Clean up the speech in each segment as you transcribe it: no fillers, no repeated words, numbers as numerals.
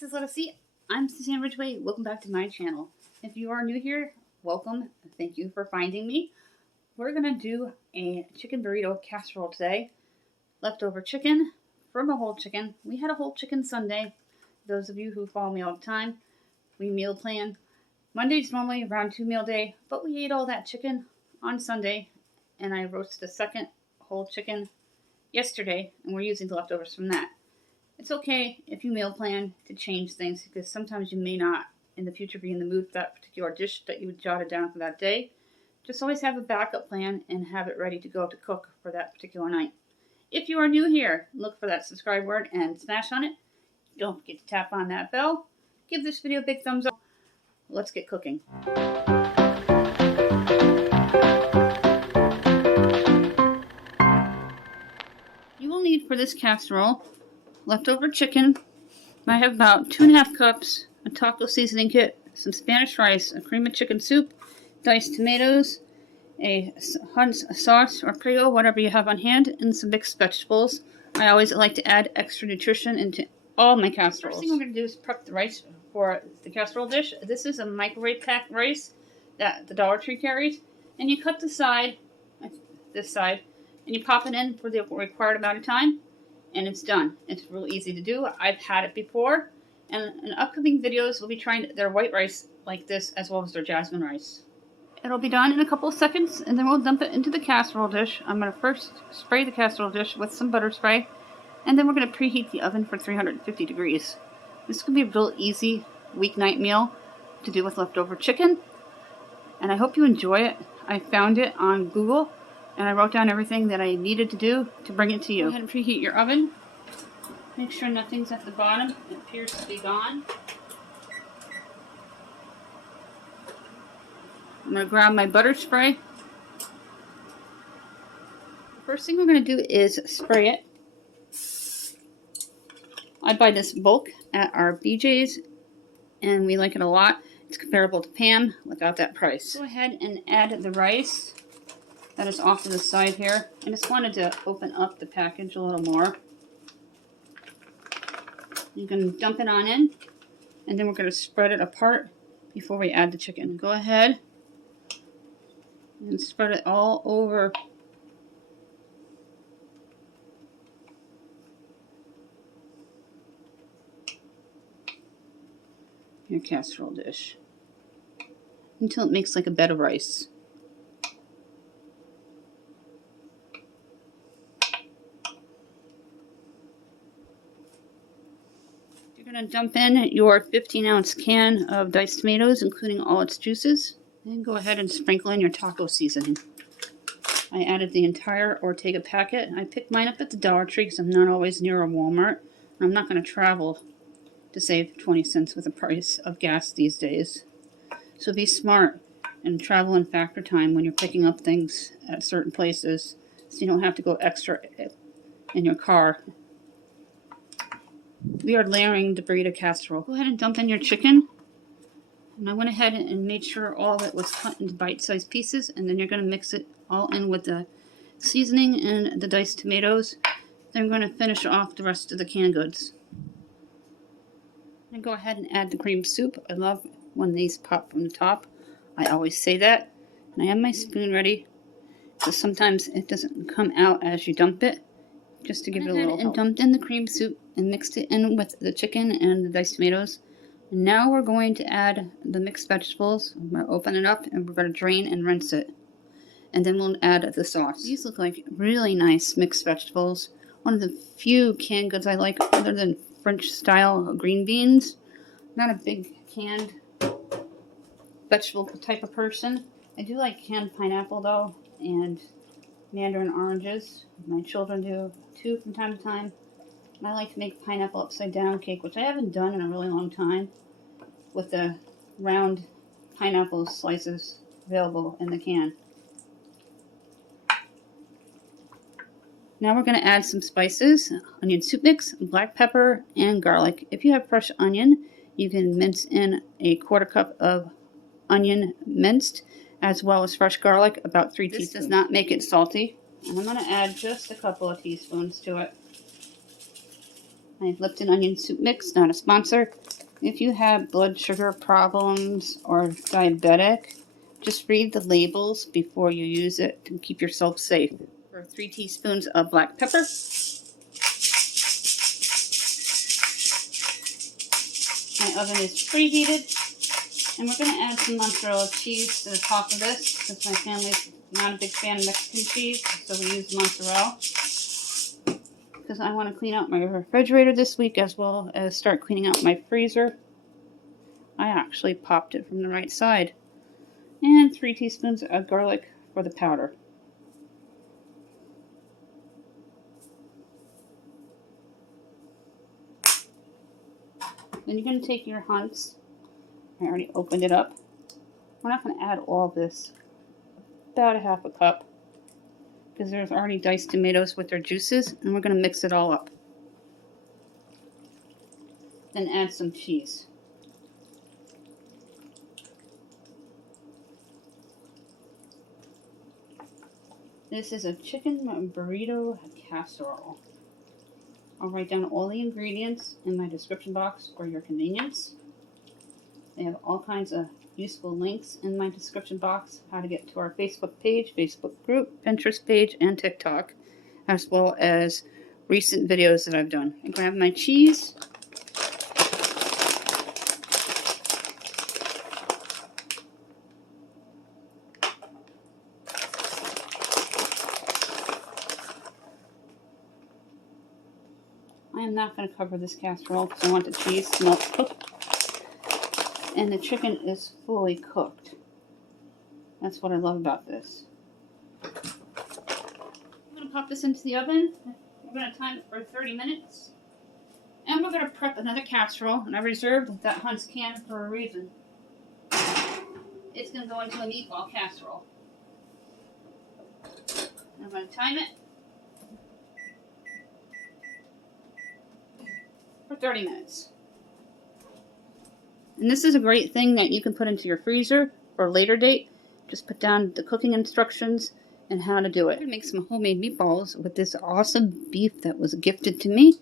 This is Let Us See. I'm Suzanne Ridgway. Welcome back to my channel. If you are new here, welcome. Thank you for finding me. We're going to do a chicken burrito casserole today. Leftover chicken from a whole chicken. We had a whole chicken Sunday. Those of you who follow me all the time, we meal plan. Monday's normally around 2 meal day, but we ate all that chicken on Sunday, and I roasted a second whole chicken yesterday, and we're using the leftovers from that. It's okay if you meal plan to change things, because sometimes you may not in the future be in the mood for that particular dish that you jotted down for that day. Just always have a backup plan and have it ready to go to cook for that particular night. If you are new here, look for that subscribe word and smash on it. Don't forget to tap on that bell. Give this video a big thumbs up. Let's get cooking. You will need for this casserole leftover chicken. I have about 2.5 cups, a taco seasoning kit, some Spanish rice, a cream of chicken soup, diced tomatoes, a sauce or Prego, whatever you have on hand, and some mixed vegetables. I always like to add extra nutrition into all my casseroles. First thing we're going to do is prep the rice for the casserole dish. This is a microwave packed rice that the Dollar Tree carries, and you cut the side, this side, and you pop it in for the required amount of time. And it's done. It's real easy to do. I've had it before. And in upcoming videos, we'll be trying their white rice like this, as well as their jasmine rice. It'll be done in a couple of seconds, and then we'll dump it into the casserole dish. I'm going to first spray the casserole dish with some butter spray, and then we're going to preheat the oven for 350 degrees. This could be a real easy weeknight meal to do with leftover chicken, and I hope you enjoy it. I found it on Google, and I wrote down everything that I needed to do to bring it to you. Go ahead and preheat your oven. Make sure nothing's at the bottom. It appears to be gone. I'm going to grab my butter spray. First thing we're going to do is spray it. I buy this bulk at our BJ's, and we like it a lot. It's comparable to Pam without that price. Go ahead and add the rice. That is off to the side here. I just wanted to open up the package a little more. You can dump it on in, and then we're going to spread it apart before we add the chicken. Go ahead and spread it all over. Your casserole dish until it makes like a bed of rice. You're going to dump in your 15-ounce can of diced tomatoes, including all its juices. And go ahead and sprinkle in your taco seasoning. I added the entire Ortega packet. I picked mine up at the Dollar Tree because I'm not always near a Walmart. I'm not going to travel to save 20 cents with the price of gas these days. So be smart and travel in factor time when you're picking up things at certain places, so you don't have to go extra in your car. We are layering the burrito casserole. Go ahead and dump in your chicken. And I went ahead and made sure all of it was cut into bite-sized pieces. And then you're going to mix it all in with the seasoning and the diced tomatoes. Then I'm going to finish off the rest of the canned goods. And go ahead and add the cream soup. I love when these pop from the top. I always say that. And I have my spoon ready, because sometimes it doesn't come out as you dump it. Just to give it a little help. And dumped in the cream soup and mixed it in with the chicken and the diced tomatoes. And now we're going to add the mixed vegetables. I'm going to open it up and we're going to drain and rinse it. And then we'll add the sauce. These look like really nice mixed vegetables. One of the few canned goods I like other than French style green beans. Not a big canned vegetable type of person. I do like canned pineapple though, and mandarin oranges. My children do too from time to time. And I like to make pineapple upside down cake, which I haven't done in a really long time, with the round pineapple slices available in the can. Now we're going to add some spices, onion soup mix, black pepper, and garlic. If you have fresh onion, you can mince in a 1/4 cup of onion minced, as well as fresh garlic, about 3 teaspoons. This does not make it salty. And I'm going to add just a couple of teaspoons to it. My Lipton onion soup mix, not a sponsor. If you have blood sugar problems or diabetic, just read the labels before you use it to keep yourself safe. For 3 teaspoons of black pepper. My oven is preheated. And we're going to add some mozzarella cheese to the top of this, since my family's not a big fan of Mexican cheese, so we use mozzarella. Because I want to clean out my refrigerator this week, as well as start cleaning out my freezer. I actually popped it from the right side. And 3 teaspoons of garlic for the powder. Then you're going to take your hunks. I already opened it up. We're not going to add all this. About a half a cup. Because there's already diced tomatoes with their juices. And we're going to mix it all up. Then add some cheese. This is a chicken burrito casserole. I'll write down all the ingredients in my description box for your convenience. They have all kinds of useful links in my description box, how to get to our Facebook page, Facebook group, Pinterest page, and TikTok, as well as recent videos that I've done. I grab my cheese. I am not going to cover this casserole because I want the cheese to melt cooked. And the chicken is fully cooked. That's what I love about this. I'm going to pop this into the oven. We're going to time it for 30 minutes. And we're going to prep another casserole. And I reserved that Hunt's can for a reason. It's going to go into a meatball casserole. I'm going to time it for 30 minutes. And this is a great thing that you can put into your freezer for a later date. Just put down the cooking instructions and how to do it. I'm going to make some homemade meatballs with this awesome beef that was gifted to me.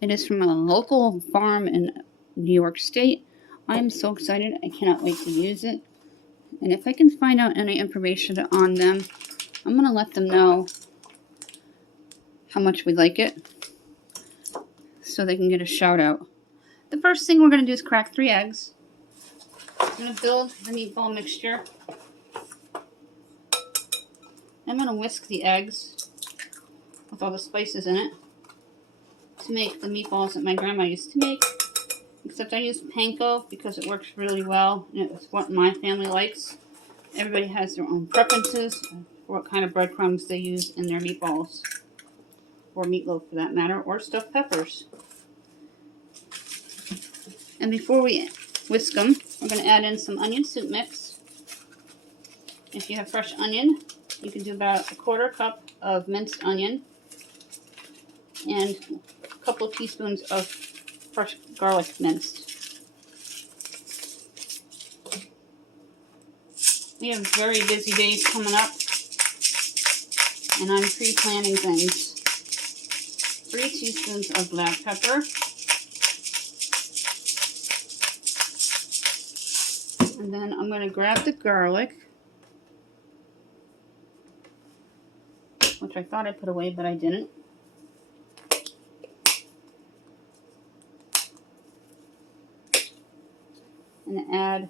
It is from a local farm in New York State. I am so excited. I cannot wait to use it. And if I can find out any information on them, I'm going to let them know how much we like it, so they can get a shout out. The first thing we're going to do is crack 3 eggs. I'm going to build the meatball mixture. I'm going to whisk the eggs with all the spices in it to make the meatballs that my grandma used to make. Except I use panko because it works really well and it's what my family likes. Everybody has their own preferences for what kind of breadcrumbs they use in their meatballs. Or meatloaf for that matter, or stuffed peppers. And before we whisk them, we're going to add in some onion soup mix. If you have fresh onion, you can do about a 1/4 cup of minced onion and a couple of teaspoons of fresh garlic minced. We have very busy days coming up, and I'm pre-planning things. 3 teaspoons of black pepper. And then I'm going to grab the garlic, which I thought I put away, but I didn't. And add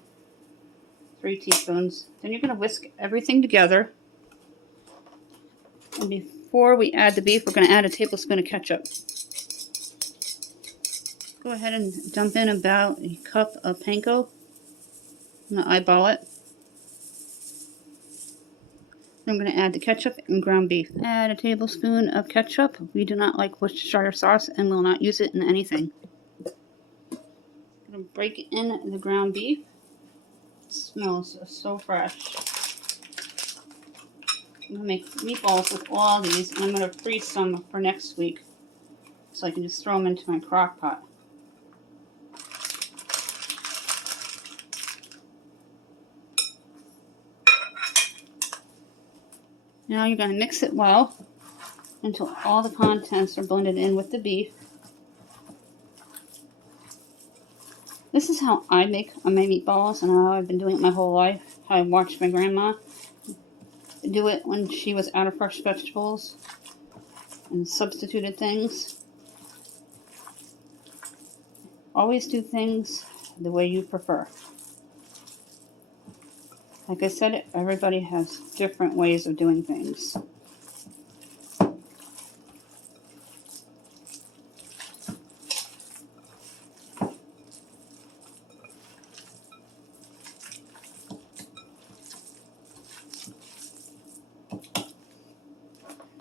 3 teaspoons. Then you're going to whisk everything together. And before we add the beef, we're going to add a tablespoon of ketchup. Go ahead and dump in about a cup of panko. I'm going to eyeball it. I'm going to add the ketchup and ground beef. Add a tablespoon of ketchup. We do not like Worcestershire sauce and will not use it in anything. I'm going to break in the ground beef. It smells so fresh. I'm going to make meatballs with all these, and I'm going to freeze some for next week so I can just throw them into my crock pot. Now you're going to mix it well until all the contents are blended in with the beef. This is how I make my meatballs, and how I've been doing it my whole life. How I watched my grandma do it when she was out of fresh vegetables and substituted things. Always do things the way you prefer. Like I said, everybody has different ways of doing things.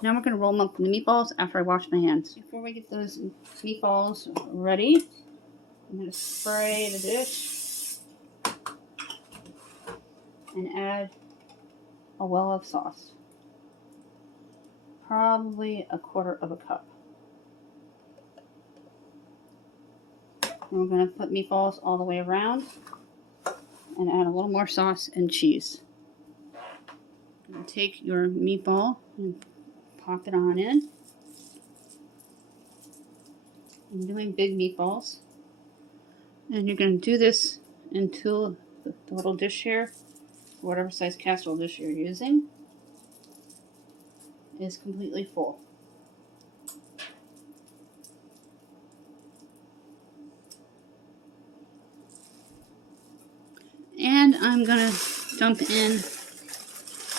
Now we're going to roll them up in the meatballs after I wash my hands. Before we get those meatballs ready, I'm going to spray the dish and add a well of sauce. Probably a quarter of a cup. And we're going to put meatballs all the way around and add a little more sauce and cheese. You're going to take your meatball and pop it on in. I'm doing big meatballs. And you're going to do this until the little dish here, whatever size casserole dish you're using, is completely full. And I'm going to dump in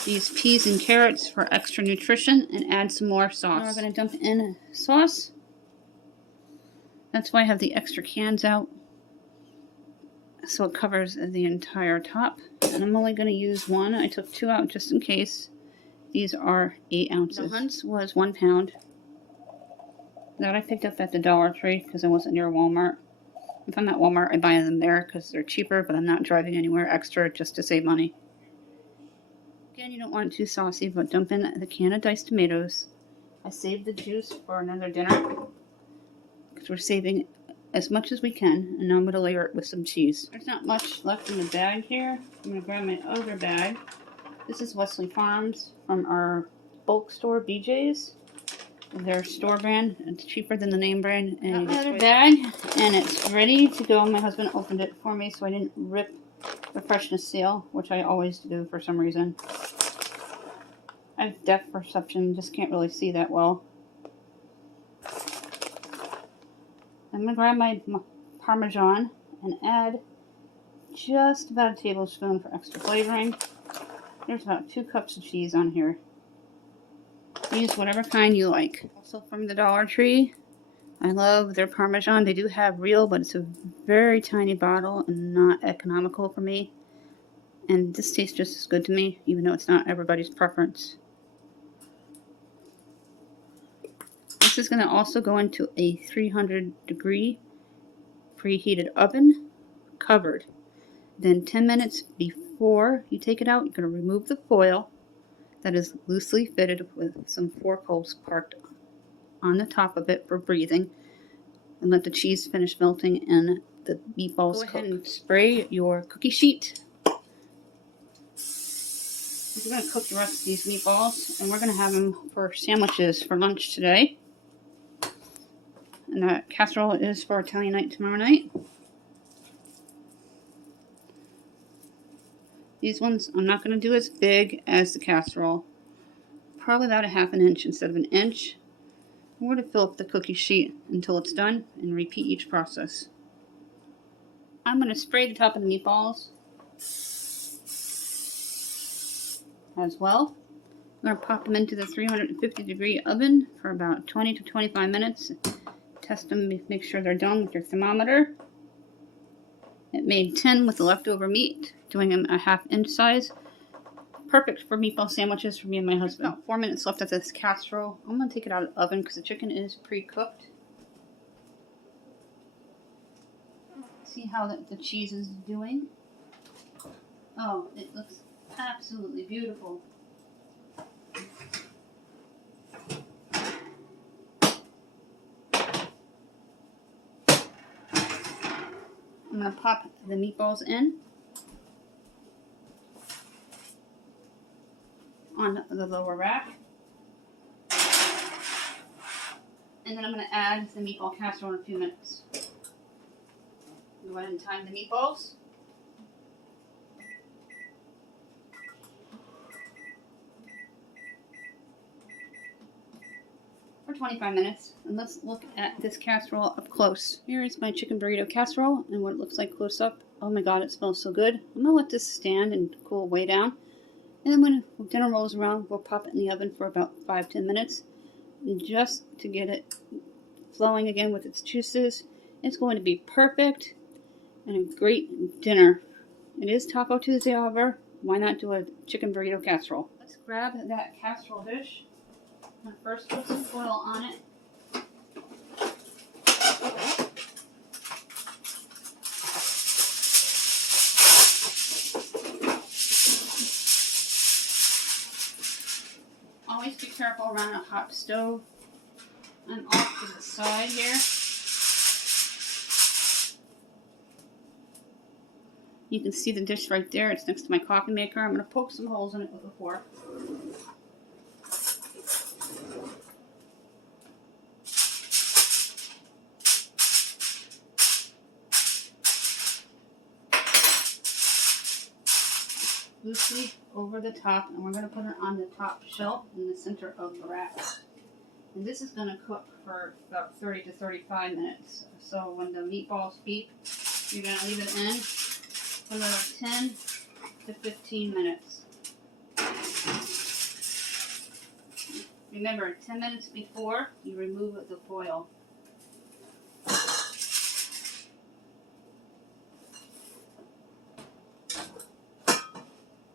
these peas and carrots for extra nutrition and add some more sauce. Now we're going to dump in sauce. That's why I have the extra cans out, so it covers the entire top. And I'm only going to use one. I took 2 out just in case. These are 8 ounces. The Hunt's was 1 pound. That I picked up at the Dollar Tree because I wasn't near Walmart. If I'm at Walmart, I buy them there because they're cheaper, but I'm not driving anywhere extra just to save money. Again, you don't want it too saucy, but dump in the can of diced tomatoes. I saved the juice for another dinner because we're saving as much as we can, and now I'm going to layer it with some cheese. There's not much left in the bag here. I'm going to grab my other bag. This is Wesley Farms from our bulk store, BJ's. Their store brand. It's cheaper than the name brand. And another bag, and it's ready to go. My husband opened it for me so I didn't rip the freshness seal, which I always do for some reason. I have depth perception, just can't really see that well. I'm going to grab my Parmesan and add just about a tablespoon for extra flavoring. There's about 2 cups of cheese on here. Use whatever kind you like. Also from the Dollar Tree, I love their Parmesan. They do have real, but it's a very tiny bottle and not economical for me. And this tastes just as good to me, even though it's not everybody's preference. This is going to also go into a 300-degree preheated oven, covered. Then 10 minutes before you take it out, you're going to remove the foil that is loosely fitted with some fork holes parked on the top of it for breathing, and let the cheese finish melting and the meatballs cook. Go ahead and spray your cookie sheet. We're going to cook the rest of these meatballs, and we're going to have them for sandwiches for lunch today. And that casserole is for Italian night tomorrow night. These ones I'm not going to do as big as the casserole. Probably about a ½ an inch instead of an inch. We're going to fill up the cookie sheet until it's done and repeat each process. I'm going to spray the top of the meatballs as well. I'm going to pop them into the 350-degree oven for about 20 to 25 minutes. Test them, make sure they're done with your thermometer. It made 10 with the leftover meat, doing them a ½ inch size. Perfect for meatball sandwiches for me and my husband. About 4 minutes left of this casserole. I'm going to take it out of the oven because the chicken is pre-cooked. See how the cheese is doing? Oh, it looks absolutely beautiful. I'm going to pop the meatballs in on the lower rack. And then I'm going to add the meatball casserole in a few minutes. Go ahead and time the meatballs. For 25 minutes. And let's look at this casserole up close. Here is my chicken burrito casserole and what it looks like close up. Oh my god, it smells so good. I'm going to let this stand and cool way down. And then when dinner rolls around, we'll pop it in the oven for about 5-10 minutes. And just to get it flowing again with its juices. It's going to be perfect and a great dinner. It is Taco Tuesday, however. Why not do a chicken burrito casserole? Let's grab that casserole dish. I'm going to first put some foil on it. Always be careful around a hot stove. I'm off to the side here. You can see the dish right there. It's next to my coffee maker. I'm going to poke some holes in it with a fork. Loosely over the top, and we're going to put it on the top shelf in the center of the rack. And this is going to cook for about 30 to 35 minutes. So when the meatballs beep, you're going to leave it in for another 10 to 15 minutes. Remember, 10 minutes before you remove the foil.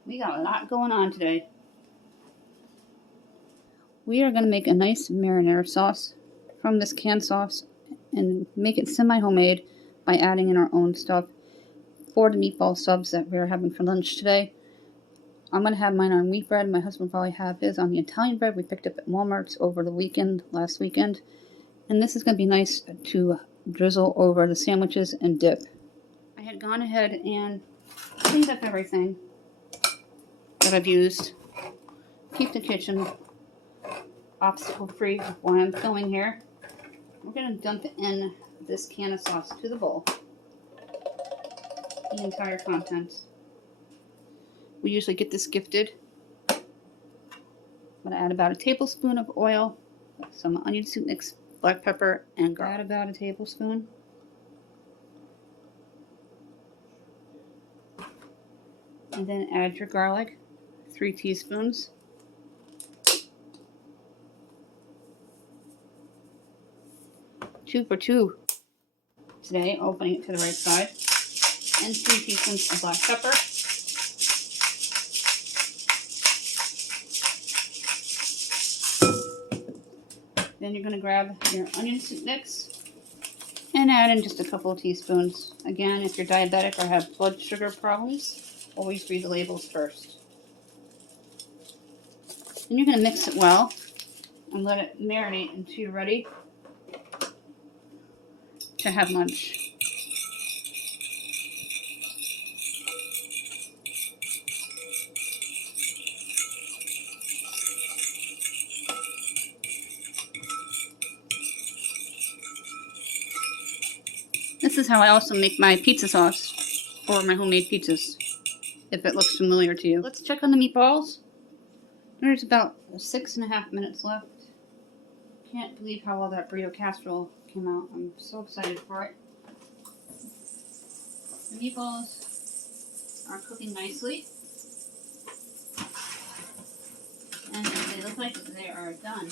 We got a lot going on today. We are going to make a nice marinara sauce from this canned sauce and make it semi-homemade by adding in our own stuff for the meatball subs that we're having for lunch today. I'm going to have mine on wheat bread. My husband will probably have his on the Italian bread we picked up at Walmart's over the weekend, last weekend. And this is going to be nice to drizzle over the sandwiches and dip. I had gone ahead and cleaned up everything that I've used. Keep the kitchen obstacle free while I'm filming here. We're going to dump in this can of sauce to the bowl. The entire contents. We usually get this gifted. I'm going to add about a tablespoon of oil, some onion soup mix, black pepper, and garlic. Add about a tablespoon. And then add your garlic. 3 teaspoons. Two for two today, opening it to the right side. And 3 teaspoons of black pepper. Then you're going to grab your onion soup mix and add in just a couple of teaspoons. Again, if you're diabetic or have blood sugar problems, always read the labels first. And you're going to mix it well and let it marinate until you're ready to have lunch. This is how I also make my pizza sauce for my homemade pizzas, if it looks familiar to you. Let's check on the meatballs. There's about 6.5 minutes left. Can't believe how well that burrito casserole came out. I'm so excited for it. The meatballs are cooking nicely. And they look like they are done.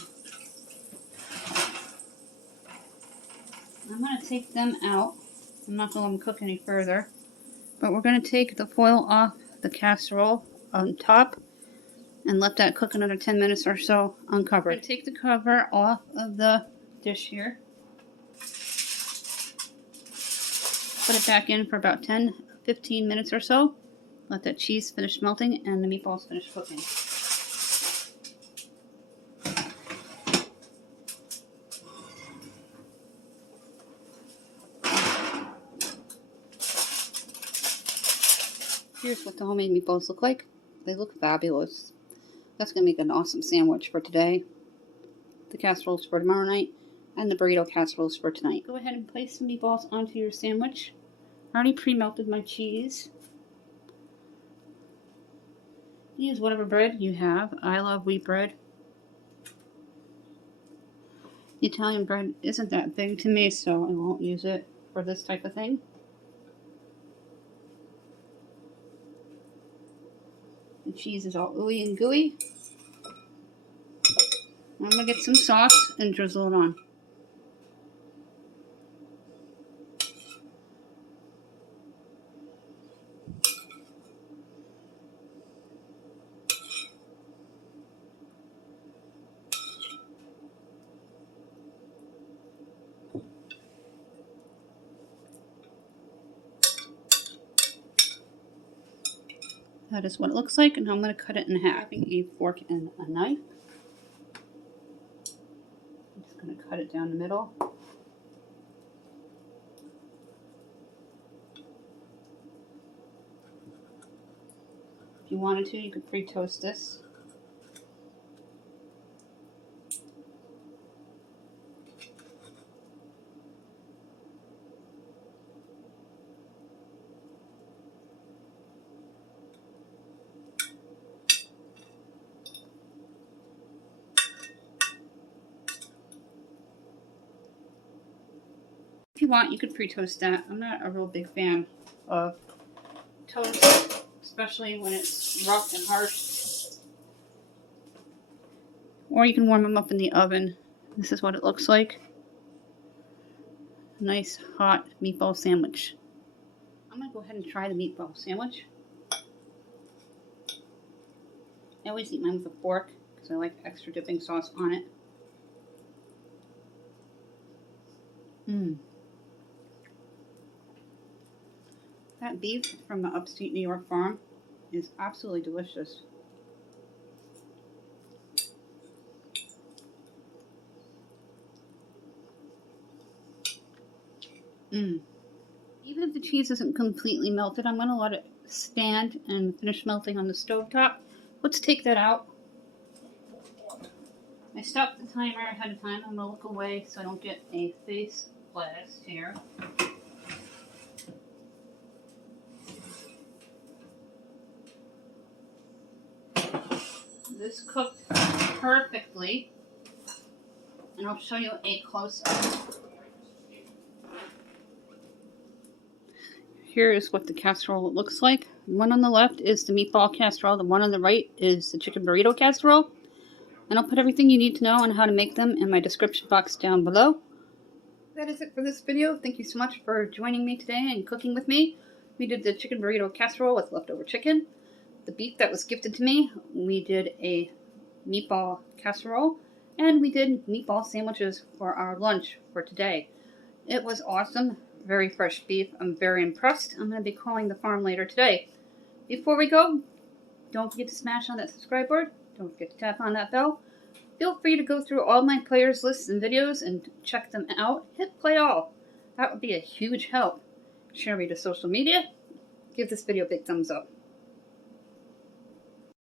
I'm going to take them out. I'm not going to let them cook any further. But we're going to take the foil off the casserole on top and let that cook another 10 minutes or so uncovered. Take the cover off of the dish here. Put it back in for about 10-15 minutes or so. Let that cheese finish melting and the meatballs finish cooking. Here's what the homemade meatballs look like. They look fabulous. That's going to make an awesome sandwich for today. The casseroles for tomorrow night. And the burrito casseroles for tonight. Go ahead and place some meatballs onto your sandwich. I already pre-melted my cheese. Use whatever bread you have. I love wheat bread. The Italian bread isn't that big to me, so I won't use it for this type of thing. The cheese is all ooey and gooey. I'm going to get some sauce and drizzle it on. That is what it looks like, and I'm going to cut it in half. Having a fork and a knife. I'm just going to cut it down the middle. If you wanted to, you could pre-toast this. If you want, you could pre-toast that. I'm not a real big fan of toast, especially when it's rough and harsh. Or you can warm them up in the oven. This is what it looks like. Nice hot meatball sandwich. I'm going to go ahead and try the meatball sandwich. I always eat mine with a fork because I like extra dipping sauce on it. That beef from the upstate New York farm is absolutely delicious. Even if the cheese isn't completely melted, I'm going to let it stand and finish melting on the stovetop. Let's take that out. I stopped the timer ahead of time. I'm going to look away so I don't get a face blast here. This cooked perfectly, and I'll show you a close-up. Here is what the casserole looks like. The one on the left is the meatball casserole. The one on the right is the chicken burrito casserole. And I'll put everything you need to know on how to make them in my description box down below. That is it for this video. Thank you so much for joining me today and cooking with me. We did the chicken burrito casserole with leftover chicken. The beef that was gifted to me, we did a meatball casserole, and we did meatball sandwiches for our lunch for today. It was awesome. Very fresh beef. I'm very impressed. I'm going to be calling the farm later today. Before we go, don't forget to smash on that subscribe button. Don't forget to tap on that bell. Feel free to go through all my players lists and videos and check them out. Hit play all. That would be a huge help. Share me to social media. Give this video a big thumbs up.